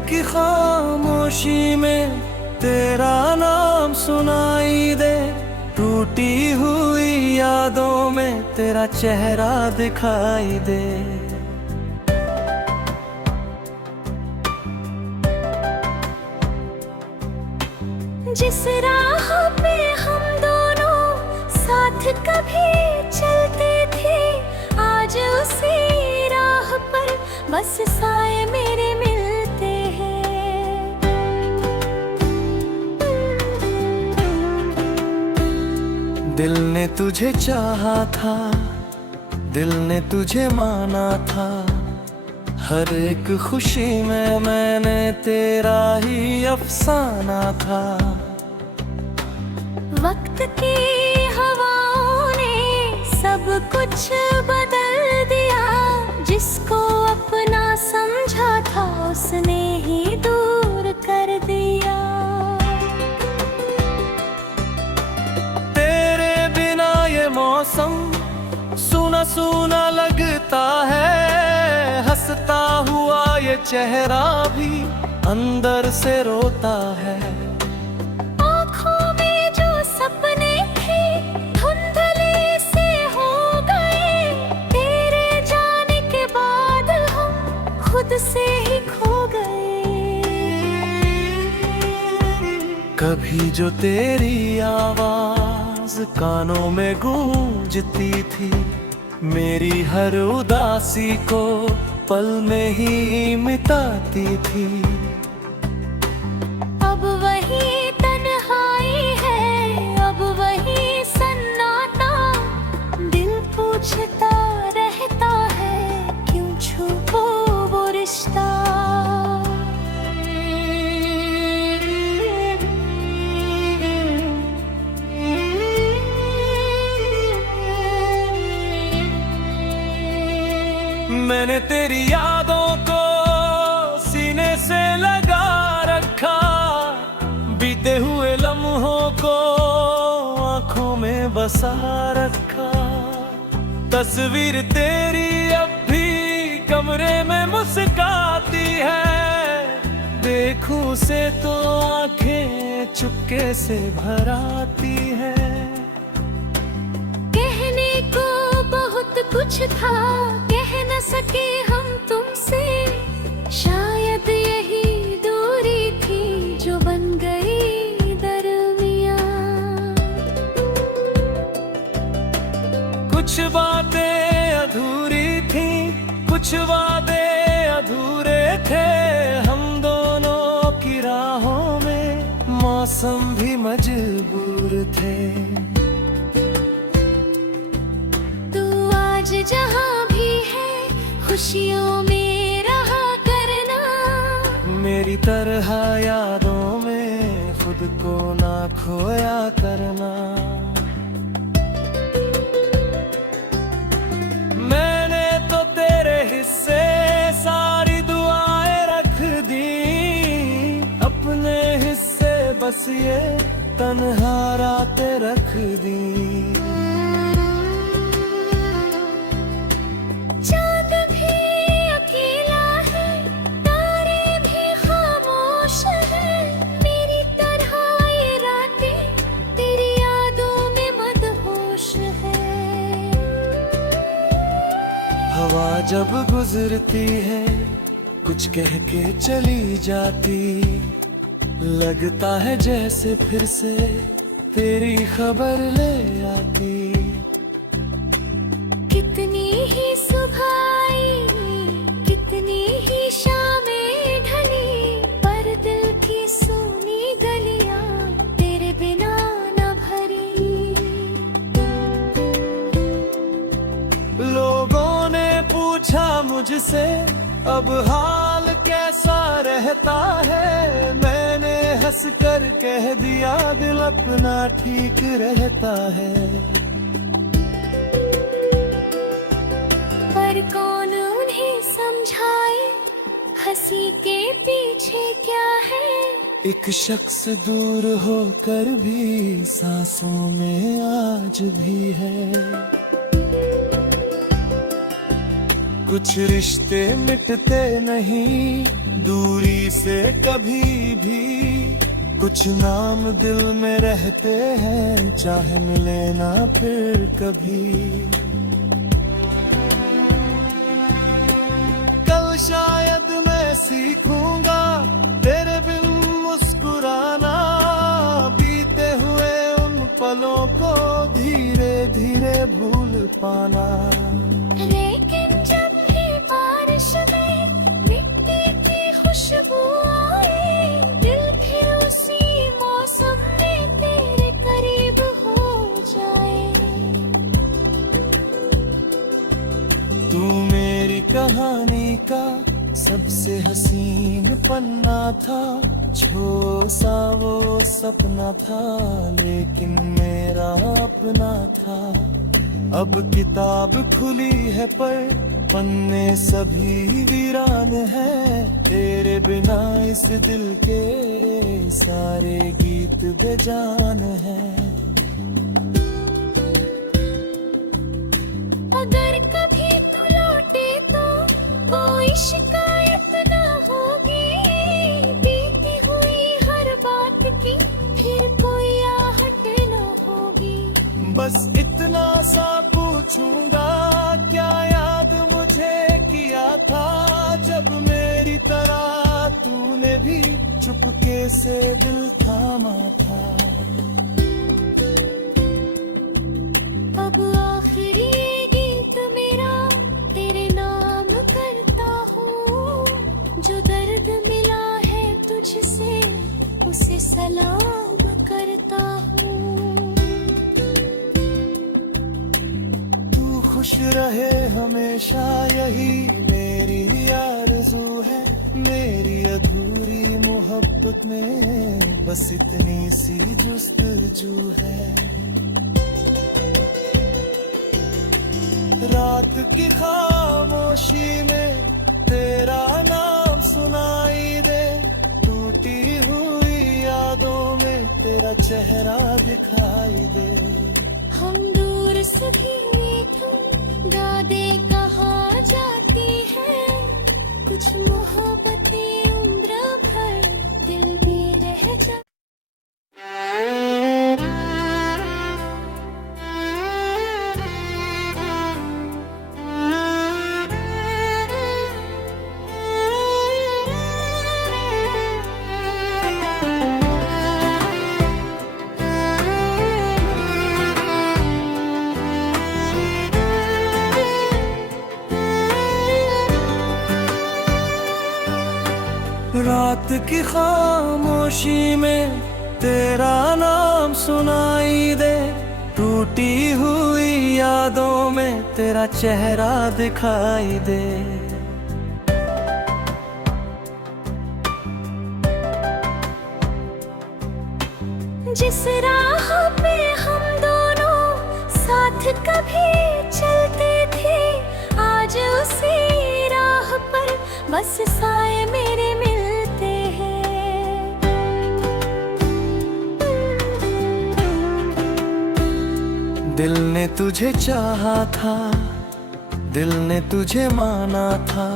की खामोशी में तेरा नाम सुनाई दे, टूटी हुई यादों में तेरा चेहरा दिखाई दे। जिस राह पे हम दोनों साथ कभी चलते थे, आज उसी राह पर बस साए मेरे मिलते हैं। दिल ने तुझे चाहा था, दिल ने तुझे माना था, हर एक खुशी में मैंने तेरा ही अफसाना था। वक्त की हवाओं ने सब कुछ बदल दिया, जिसको अपना समझा था उसने ही दूर कर दिया। तेरे बिना ये मौसम सूना सूना लगता है, हंसता हुआ ये चेहरा भी अंदर से रोता है। आँखों में जो सपने थे धुंधले से हो गए, तेरे जाने के बाद हम खुद से ही खो गए। कभी जो तेरी आवाज कानों में गूंजती थी, मेरी हर उदासी को पल में ही मिटाती थी। अब वही तन्हाई है, अब वही सन्नाटा, दिल पूछता रहता है क्यों छुपो वो रिश्ता। मैंने तेरी यादों को सीने से लगा रखा, बीते हुए लम्हों को आंखों में बसा रखा। तस्वीर तेरी अब भी कमरे में मुस्काती है, देखूं से तो आंखें चुपके से भर आती है। कहने को बहुत कुछ था, कह न सके हम तुमसे, शायद यही दूरी थी जो बन गई दरमियां। कुछ बातें अधूरी थी, कुछ वादे अधूरे थे, हम दोनों की राहों में मौसम भी मजबूर थे। तू आज जहां भी है खुशियों में रहा करना, मेरी तरह यादों में खुद को ना खोया करना। मैंने तो तेरे हिस्से सारी दुआएं रख दी, अपने हिस्से बस ये तन्हा रातें रख दी। चांद भी अकेला है, तारे भी खामोश है, मेरी तरह ये रातें तेरी यादों में मदहोश है। हवा जब गुजरती है कुछ कह के चली जाती, लगता है जैसे फिर से तेरी खबर ले आती। कितनी ही सुबह आई, कितनी ही शामें ढली, पर दिल की सूनी गलियां तेरे बिना न भरी। लोगों ने पूछा मुझसे अब हाल कैसा रहता है, मैंने हंस कर कह दिया दिल अपना ठीक रहता है। पर कौन उन्हें समझाए हंसी के पीछे क्या है। एक शख्स दूर होकर भी सांसों में आज भी है। कुछ रिश्ते मिटते नहीं, दूरी से कभी भी कुछ नाम दिल में रहते हैं, चाहे मिले ना फिर कभी। कल शायद मैं सीखूंगा तेरे बिन मुस्कुराना, बीते हुए उन पलों को धीरे धीरे भूल पाना। लेकिन जब भी बारिश में मिट्टी की खुशबू आए, दिल फिर उसी मौसम में तेरे करीब हो जाए। तू मेरी कहानी का सबसे हसीन पन्ना था, जो सा वो सपना था लेकिन मेरा अपना था। अब किताब खुली है पर पन्ने सभी वीरान हैं, तेरे बिना इस दिल के सारे गीत बेजान हैं। अगर कभी तू लौटे तो कोई शिकायत ना होगी, बीती हुई हर बात की फिर कोई आहट ना होगी। बस इतना सा पूछूंगा, क्या याद मुझे किया था जब मेरी तरह तूने भी चुपके से दिल थामा था। अब आखिरी गीत मेरा तेरे नाम करता हूँ, जो दर्द मिला है तुझसे उसे सलाम करता हूँ। तू खुश रहे हमेशा यही मेरी आरज़ू है, मेरी अधूरी मोहब्बत में बस इतनी सी जुस्तजू है। रात की खामोशी में तेरा नाम सुनाई दे, टूटी हुई यादों में तेरा चेहरा दिखाई दे। हम दूर से भी तुम यादें कहाँ जाती है, कुछ मोहब्बतें उम्र भर दिल में रह जाती। रात की खामोशी में तेरा नाम सुनाई दे, टूटी हुई यादों में तेरा चेहरा दिखाई दे। जिस राह पे हम दोनों साथ कभी चलते थे, आज उसी राह पर बस साए मेरे मिलते हैं। दिल ने तुझे चाहा था, दिल ने तुझे माना था,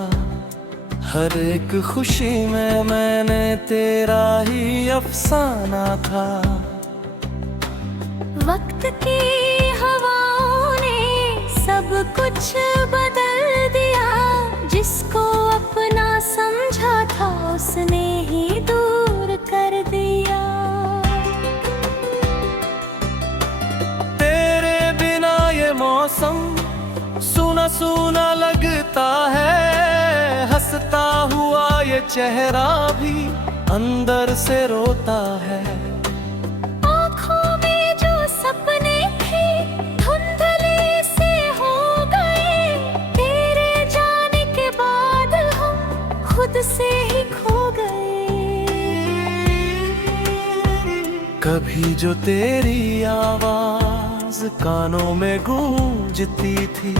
हर एक खुशी में मैंने तेरा ही अफसाना था। वक्त की हवाओं ने सब कुछ बदल दिया, जिसको अपना समझा था उसने ही दूर कर दिया। तेरे बिना ये मौसम सूना सूना लगता है, हंसता हुआ ये चेहरा भी अंदर से रोता है। आँखों में जो सपने थे धुंधले से हो गए, तेरे जाने के बाद हम खुद से ही खो गए। कभी जो तेरी आवाज कानों में गूंजती थी,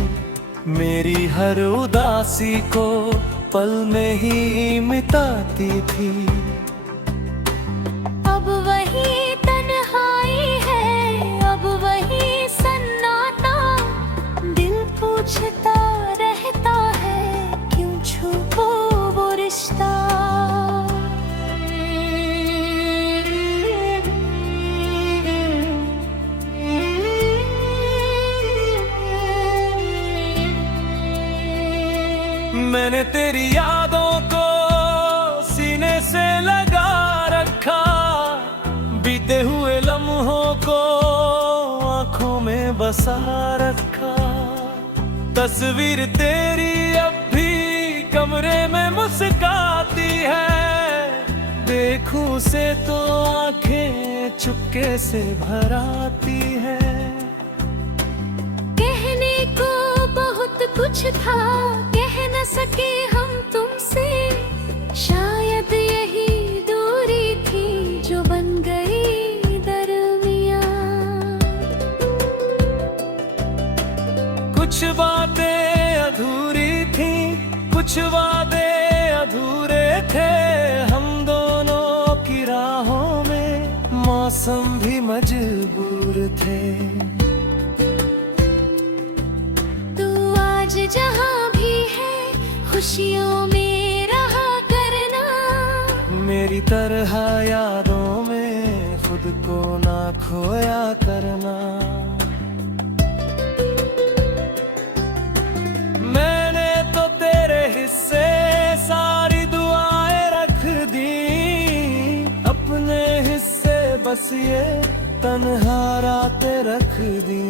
मेरी हर उदासी को पल में ही मिटाती थी। अब वही तन्हाई है, अब वही सन्नाटा, दिल पूछता रहता है क्यों छुपो वो रिश्ता। मैंने तेरी यादों को सीने से लगा रखा, बीते हुए लम्हों को आंखों में बसा रखा। तस्वीर तेरी अब भी कमरे में मुस्काती है, देखूं से तो आंखें चुपके से भर आती है। कहने को बहुत कुछ था, कह न सके हम तुमसे, शायद यही दूरी थी जो बन गई दरमियां। कुछ बातें अधूरी थी, कुछ वादे अधूरे थे, हम दोनों की राहों में मौसम भी मजबूर थे। तू आज जहां भी है खुशियों में रहा करना, मेरी तरह यादों में खुद को ना खोया करना। मैंने तो तेरे हिस्से सारी दुआएं रख दी, अपने हिस्से बस ये तन्हा रातें रख दी।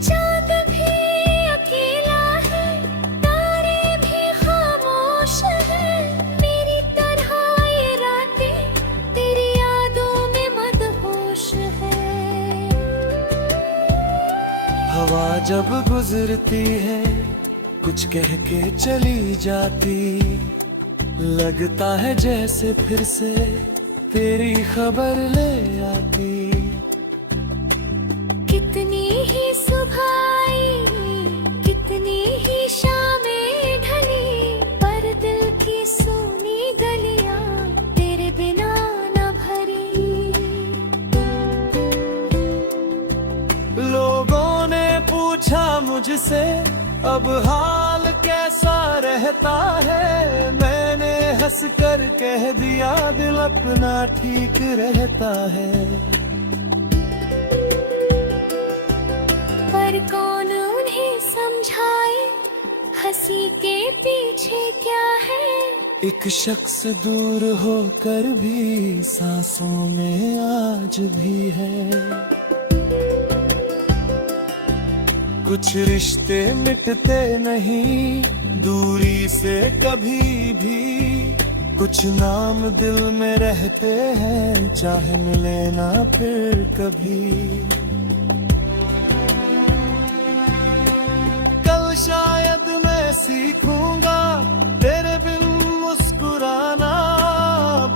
चांद भी अकेला है, तारे भी खामोश है, मेरी तरह ये रातें तेरी यादों में मदहोश है। हवा जब गुजरती है कुछ कह के चली जाती, लगता है जैसे फिर से तेरी खबर ले आती। कितनी ही सुबह आई, कितनी ही शामें ढली, पर दिल की सोनी गलियां तेरे बिना न भरी। लोगों ने पूछा मुझसे अब हाल कैसा रहता है, मैंने हंस कर कह दिया दिल अपना ठीक रहता है। पर कौन उन्हें समझाए हंसी के पीछे क्या है। एक शख्स दूर होकर भी सांसों में आज भी है। कुछ रिश्ते मिटते नहीं दूरी से कभी भी, कुछ नाम दिल में रहते हैं चाहे मिले ना फिर कभी। कल शायद मैं सीखूंगा तेरे बिन मुस्कुराना,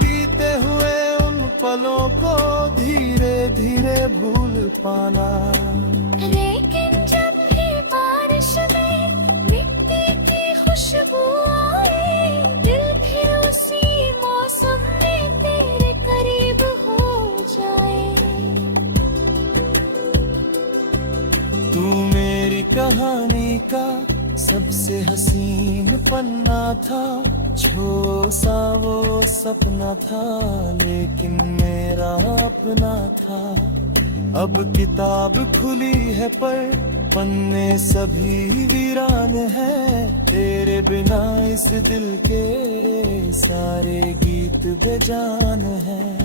बीते हुए उन पलों को धीरे धीरे भूल पाना। लेकिन जब भी बारिश में मिट्टी की खुशबू आए, दिल फिर उसी मौसम में तेरे करीब हो जाए। तू मेरी कहानी का सबसे हसीन पन्ना था, छो सा वो सपना था लेकिन मेरा अपना था। अब किताब खुली है पर पन्ने सभी वीरान हैं, तेरे बिना इस दिल के सारे गीत बेजान हैं।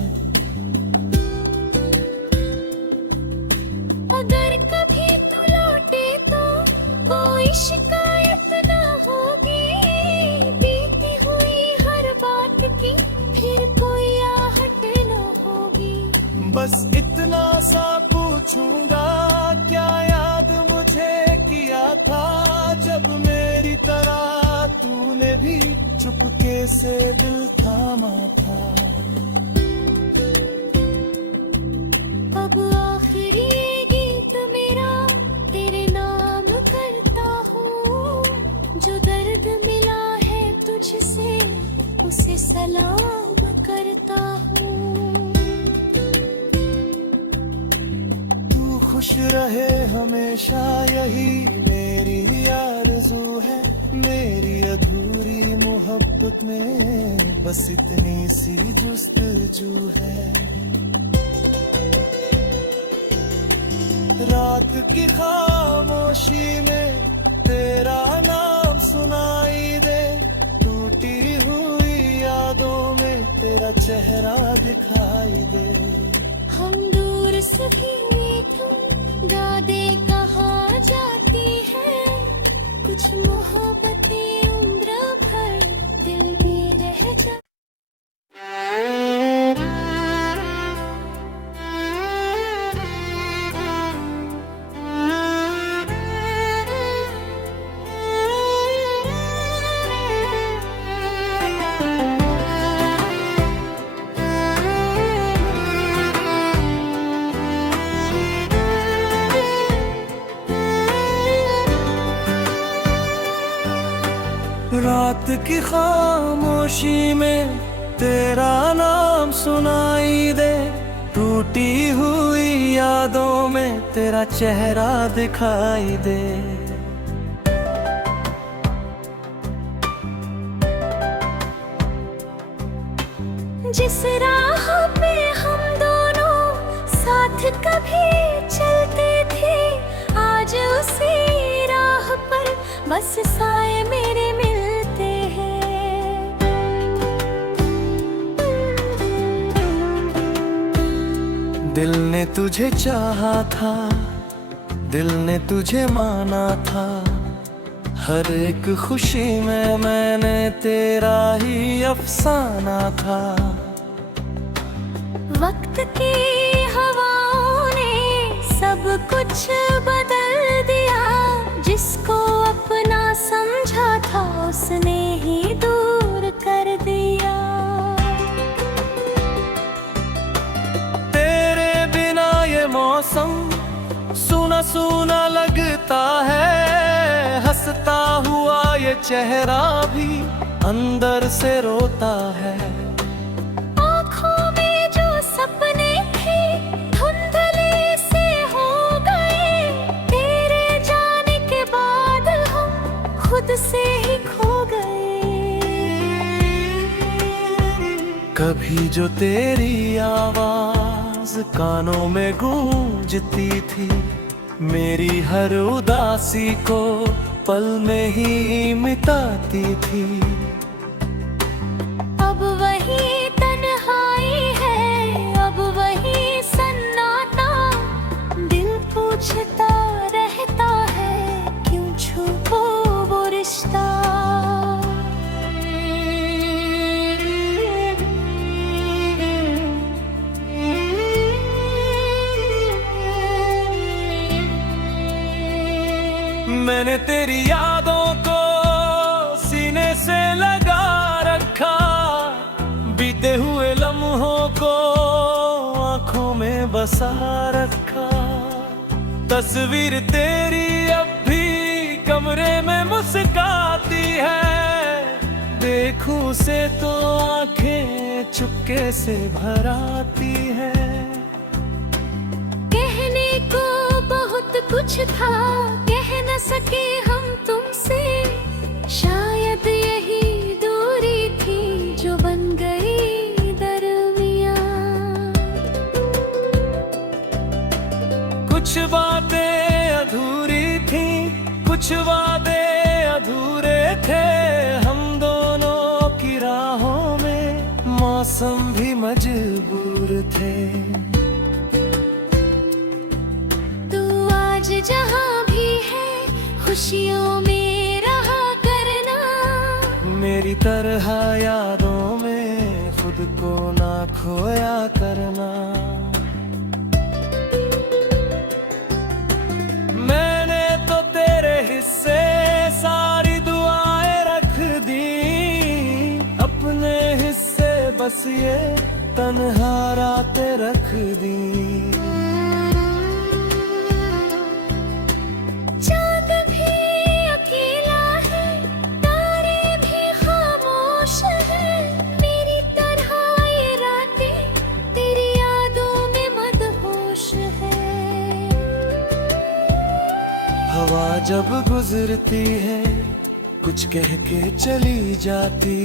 अगर कभी तू लौटे तो कोई शिकायत न होगी, बीती हुई हर बात की फिर कोई आहट न होगी। बस इतना सा पूछूंगा क्या याद मुझे किया था, जब मेरी तरह तूने भी चुपके से दिल थामा था। अब आखिरी गीत मेरा तेरे नाम करता हूँ, जो दर्द मिला है तुझसे उसे सलाम करता हूँ। तू खुश रहे हमेशा यही मेरी आरज़ू है, मेरी अधूरी मोहब्बत में बस इतनी सी जुस्तजू है। रात की खामोशी में तेरा नाम सुनाई दे, टूटी हुई यादों में तेरा चेहरा दिखाई दे। हम दूर से भी तुम गा दे कहाँ जाती है, कुछ मोहब्बतें उम्र भर दिल में रह जा। रात की खामोशी में तेरा नाम सुनाई दे, टूटी हुई यादों में तेरा चेहरा दिखाई दे। जिस राह पे हम दोनों साथ कभी चलते थे, आज उसी राह पर बस साए मेरे मिलते हैं। दिल ने तुझे चाहा था, दिल ने तुझे माना था, हर एक खुशी में मैंने तेरा ही अफसाना था। वक्त की हवाओं ने सब कुछ बदल दिया, जिसको अपना समझा था उसने ही दूर कर दिया। तेरे बिना ये मौसम सूना सूना लगता है, हंसता हुआ ये चेहरा भी अंदर से रोता है। आँखों में जो सपने थे धुंधले से हो गए, तेरे जाने के बाद हम खुद से ही खो गए। कभी जो तेरी आवाज कानों में गूंजती थी, मेरी हर उदासी को पल में ही मिटाती थी। अब वही तन्हाई है, अब वही सन्नाटा, दिल पूछता रहता है क्यों छुपो वो रिश्ता। मैंने तेरी यादों को सीने से लगा रखा, बीते हुए लम्हों को आंखों में बसा रखा। तस्वीर तेरी अब भी कमरे में मुस्काती है, देखूं से तो आंखें चुपके से भर आती है। कहने को बहुत कुछ था, कह न सके हम तुमसे, शायद यही दूरी थी जो बन गई दरमियां। कुछ बातें अधूरी थी, कुछ वादे अधूरे थे, हम दोनों की राहों में मौसम भी मजबूर थे। जहाँ भी है खुशियों में रहा करना, मेरी तरह यादों में खुद को ना खोया करना। मैंने तो तेरे हिस्से सारी दुआएं रख दी, अपने हिस्से बस ये तन्हा रातें रख दी। हवा जब गुजरती है कुछ कह के चली जाती,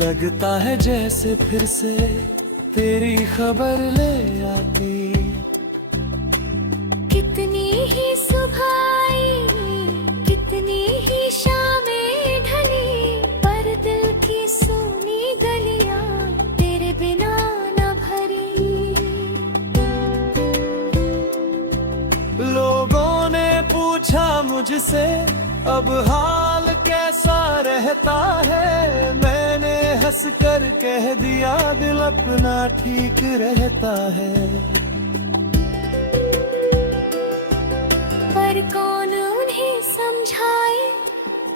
लगता है जैसे फिर से तेरी खबर ले आती। ही सुबह आई, कितनी ही शामें ढली, पर दिल की सूनी गलियां तेरे बिना न भरी। लोगों ने पूछा मुझसे अब हाल कैसा रहता है, मैंने हंस कर कह दिया दिल अपना ठीक रहता है। पर कौन उन्हें समझाए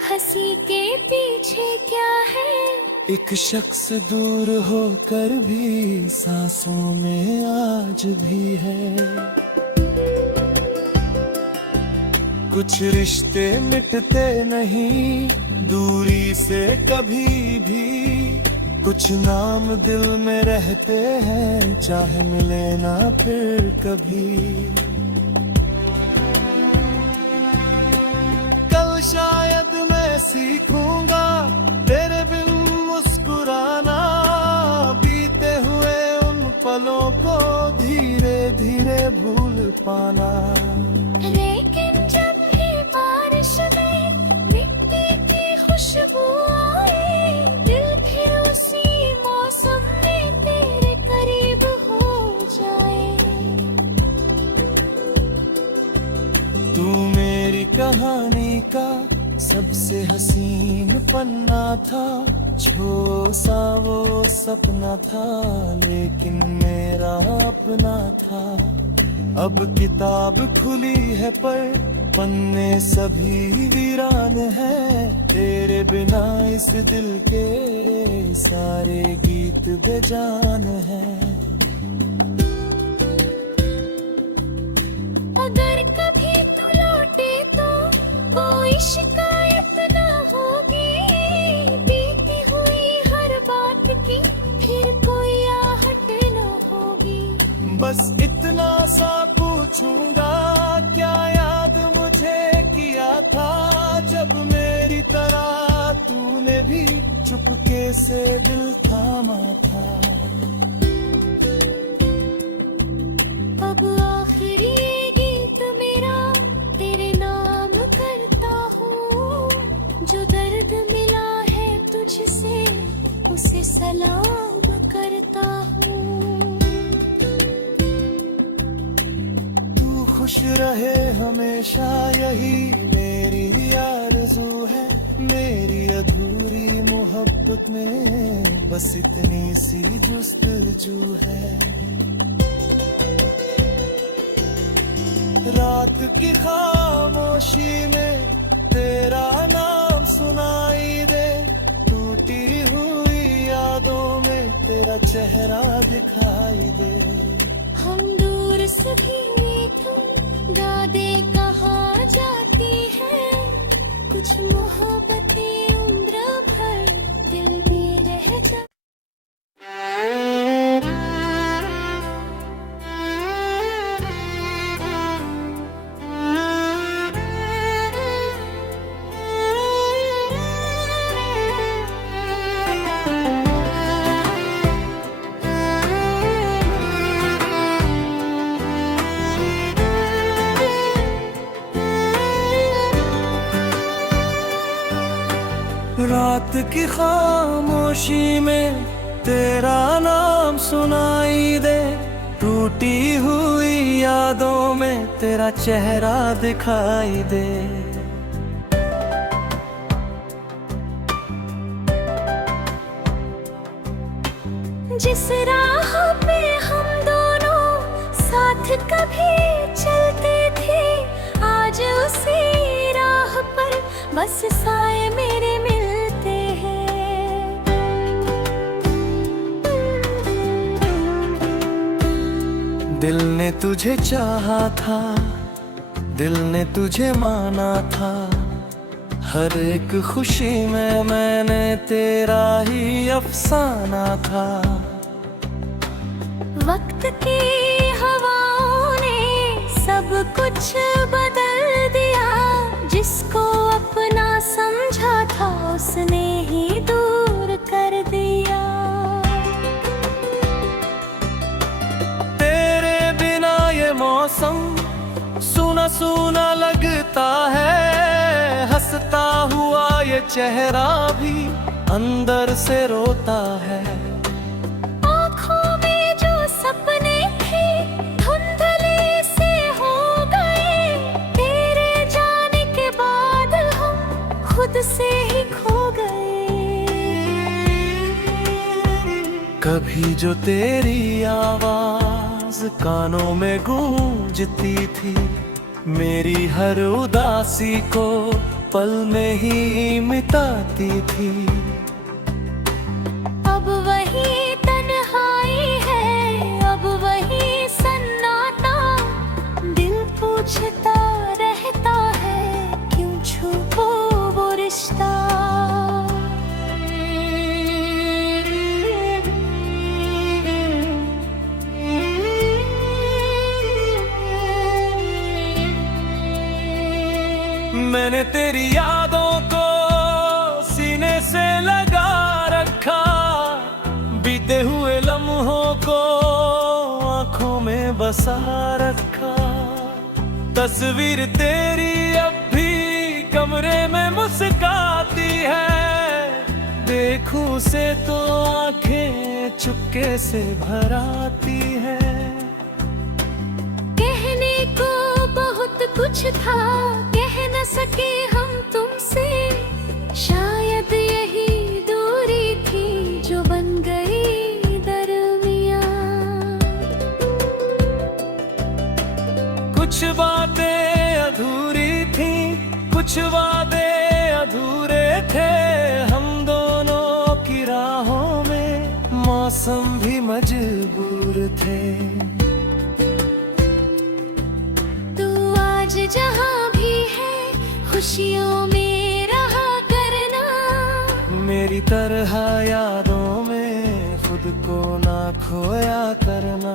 हंसी के पीछे क्या है। एक शख्स दूर होकर भी सांसों में आज भी है। कुछ रिश्ते मिटते नहीं दूरी से कभी भी, कुछ नाम दिल में रहते हैं चाहे मिले ना फिर कभी। कल शायद मैं सीखूंगा तेरे बिन मुस्कुराना, बीते हुए उन पलों को धीरे धीरे भूल पाना। लेकिन जब भी बारिश में मिट्टी की खुशबू आए, दिल फिर उसी मौसम में तेरे करीब हो जाए। तू मेरी कहानी का सबसे हसीन पन्ना था, छो सा वो सपना था लेकिन मेरा अपना था। अब किताब खुली है पर पन्ने सभी वीरान हैं, तेरे बिना इस दिल के सारे गीत बेजान हैं। अगर कभी तू लौटे तो कोई शिकायत न होगी, बीती हुई हर बात की फिर कोई आहट न होगी। बस इतना सा पूछूंगा क्या याद मुझे किया था, जब मेरी तरह तूने भी चुपके से दिल थामा था। अब आखिरी गीत मेरा तेरे नाम करता हूँ, जो दर्द मिला है तुझसे उसे सलाम करता हूँ। तू खुश रहे हमेशा यही मेरी आरज़ू है, मेरी अधूरी मोहब्बत में बस इतनी सी जुस्तजू है। रात की खामोशी में तेरा नाम सुनाई दे, टूटी हुई यादों में तेरा चेहरा दिखाई दे। हम दूर से भी तुम यादें कहाँ जाती है, कुछ मोहब्बतें उम्र भर दिल में रह जा। रात की खामोशी में तेरा नाम सुनाई दे, टूटी हुई यादों में तेरा चेहरा दिखाई दे। जिस राह पे हम दोनों साथ कभी चलते थे, आज उसी राह पर बस साए मेरे मिलते हैं। दिल ने तुझे चाहा था, दिल ने तुझे माना था, हर एक खुशी में मैंने तेरा ही अफसाना था। वक्त की हवाओं ने सब कुछ बदल दिया, जिसको अपना समझा था उसने ही दूर कर दिया। तेरे बिना ये मौसम सूना सूना लगता है, हंसता हुआ ये चेहरा भी अंदर से रोता है। आँखों में जो सपने थे धुंधले से हो गए, तेरे जाने के बाद हम खुद से ही खो गए। कभी जो तेरी आवाज कानों में गूंजती थी, मेरी हर उदासी को पल में ही मिटाती थी। अब वही तन्हाई है, अब वही सन्नाटा, दिल पूछता रहता है क्यों छुपो वो रिश्ता। मैंने तेरी यादों को सीने से लगा रखा, बीते हुए लम्हों को आंखों में बसा रखा। तस्वीर तेरी अब भी कमरे में मुस्काती है, देखूं से तो आंखें चुपके से भर आती है। कहने को बहुत कुछ था, कह न सके हम तुमसे, शायद यही दूरी थी जो बन गई दरमियां। कुछ बातें अधूरी थी, कुछ वादे अधूरे थे, हम दोनों की राहों में मौसम भी मजबूर थे। जहाँ भी है खुशियों में रहा करना, मेरी तरह यादों में खुद को ना खोया करना।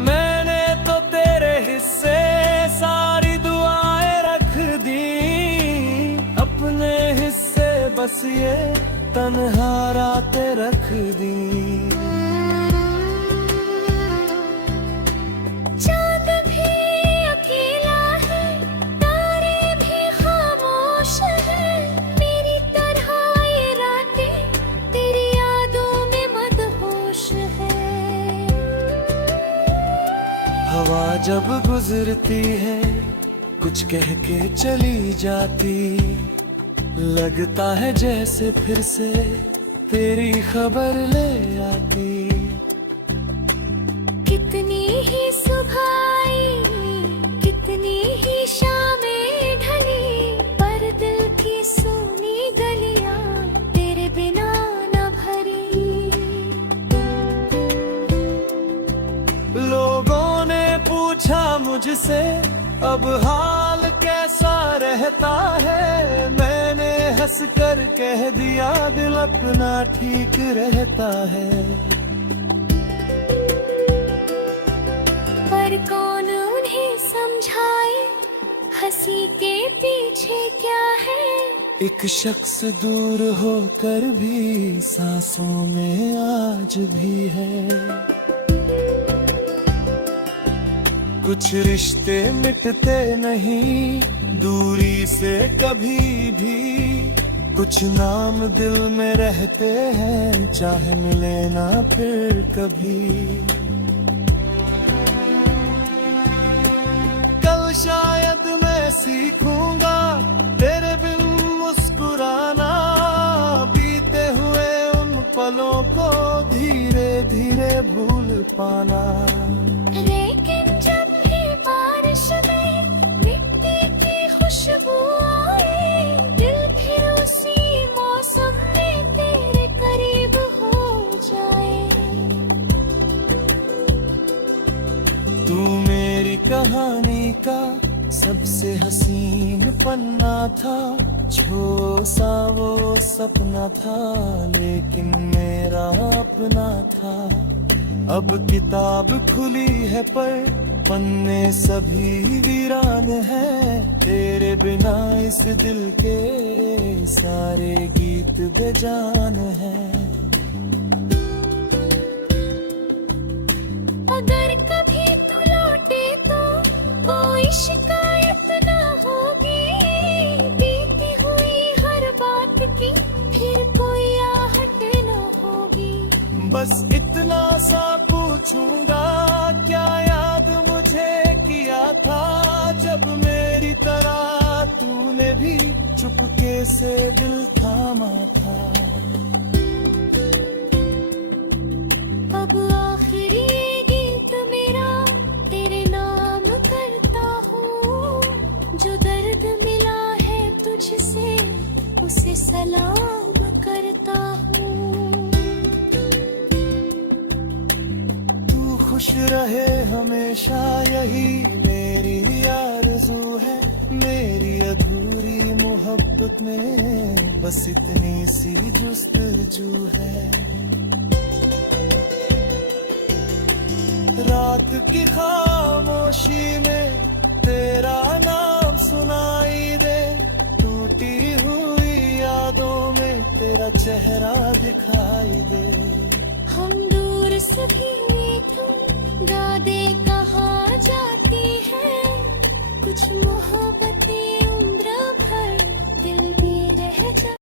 मैंने तो तेरे हिस्से सारी दुआएं रख दी, अपने हिस्से बस ये तन्हा रातें रख दी। हवा जब गुजरती है कुछ कह के चली जाती, लगता है जैसे फिर से तेरी खबर ले आती। कितनी ही सुबह आई, कितनी ही शामें ढली, पर दिल की सुनी गलियां तेरे बिना न भरी। लोगों ने पूछा मुझसे अब हाल कैसा रहता है, मैंने हंस कर कह दिया दिल अपना ठीक रहता है। पर कौन उन्हें समझाए हंसी के पीछे क्या है। एक शख्स दूर होकर भी सांसों में आज भी है। कुछ रिश्ते मिटते नहीं दूरी से कभी भी, कुछ नाम दिल में रहते हैं चाहे मिले ना फिर कभी। कल शायद मैं सीखूंगा तेरे बिन मुस्कुराना, बीते हुए उन पलों को धीरे धीरे भूल पाना। लेकिन जब भी बारिश में मिट्टी की खुशबू आए, दिल फिर उसी मौसम में तेरे करीब हो जाए। तू मेरी कहानी का सबसे हसीन पन्ना था, छो सा वो सपना था लेकिन मेरा अपना था। अब किताब खुली है पर पन्ने सभी वीरान हैं, तेरे बिना इस दिल के सारे गीत बेजान हैं। अगर बस इतना सा पूछूंगा, क्या याद मुझे किया था जब मेरी तरह तूने भी चुपके से दिल थामा था। अब आखिरी ये गीत मेरा तेरे नाम करता हूँ, जो दर्द मिला है तुझसे उसे सलाम करता हूँ। तू खुश रहे हमेशा यही मेरी आरज़ू है, मेरी अधूरी मोहब्बत में बस इतनी सी जुस्तजू है। रात की खामोशी में तेरा नाम सुनाई दे, टूटी हुई यादों में तेरा चेहरा दिखाई दे। हम दूर से भी तुम यादें कहाँ जाती है, कुछ मोहब्बतें